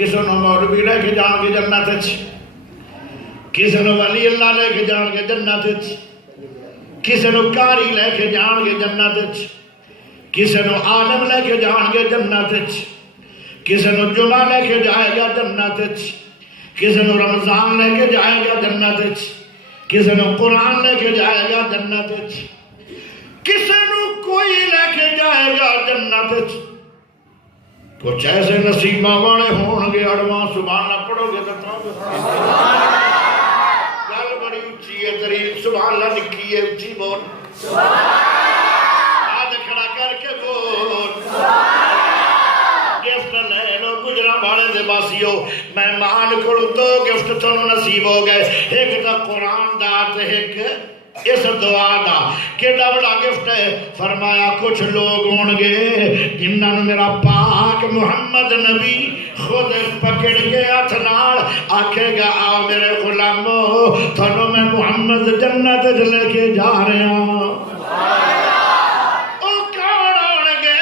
کسی نو مولوی لے کے جان کے جنت وچ، کسی نو ولی اللہ لے کے جان کے جنت وچ، کسی نو قاری لے کے جان کے جنت وچ، کسی نو عالم لے کے جان کے جنت وچ، کسی نو جمعہ لے کے جائے گا جنت وچ، کسی نو رمضان لے کے جائے گا جنت وچ، کسی نو قرآن لے کے جائے گا جنت وچ، کسی نو کوئی لے کے جائے گا جنت وچ۔ کچھ ایسے نصیبہ والے ہون گے اڑواں سبحان اللہ پڑھو گے تو گل بڑی اچھی ہے تیری سبحان اللہ لکھی ہے اچھی بول ہاتھ کھڑا کر کے بول گفٹ لے لو گجرا والے دے باسیو مہمان کو دو گفٹ تھانوں نصیب ہو گئے، ایک تا قرآن دا تے ایک اس دعا دا کیڑا بڑا گفٹ ہے۔ فرمایا کچھ لوگ ہون گے جنہاں نوں میرا پاک محمد نبی خود پکڑ کے ہاتھ نال آکھے گا آؤ میرے غلامو تھانوں میں محمد جنت لے کے جا رہا ہوں۔ او کون ہون گے؟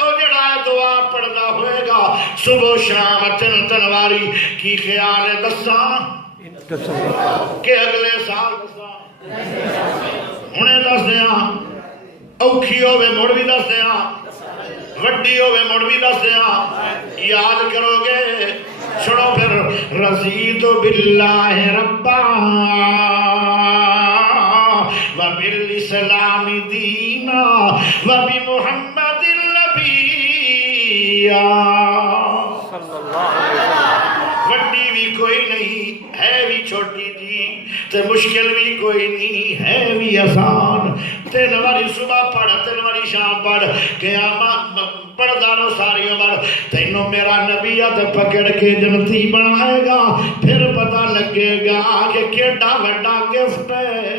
او جڑا دعا پڑھدا ہوئے گا صبح شام چن تنواری کی خیال ہے دساں کہ اگلے سال دساں انہیں دس دیاں اوکھی ہوئے مڑ بھی دس دیاں وڈی ہوئے مڑ بھی دس دیاں یاد کرو گے چھڑو پھر رضیت باللہ ربا وبالاسلام دینا وبمحمد النبی وڈی بھی کوئی نہیں ہے بھی چھوٹی جی تے مشکل بھی کوئی نہیں ہے بھی آسان، تین واری صبح پڑھ تین واری شام پڑھ قیامت پڑھدا رہو ساری عمر تینوں میرا نبی تے پکڑ کے جنتی بنائے گا، پھر پتہ لگے گا کہ کیڑا وڈا گفٹ ہے۔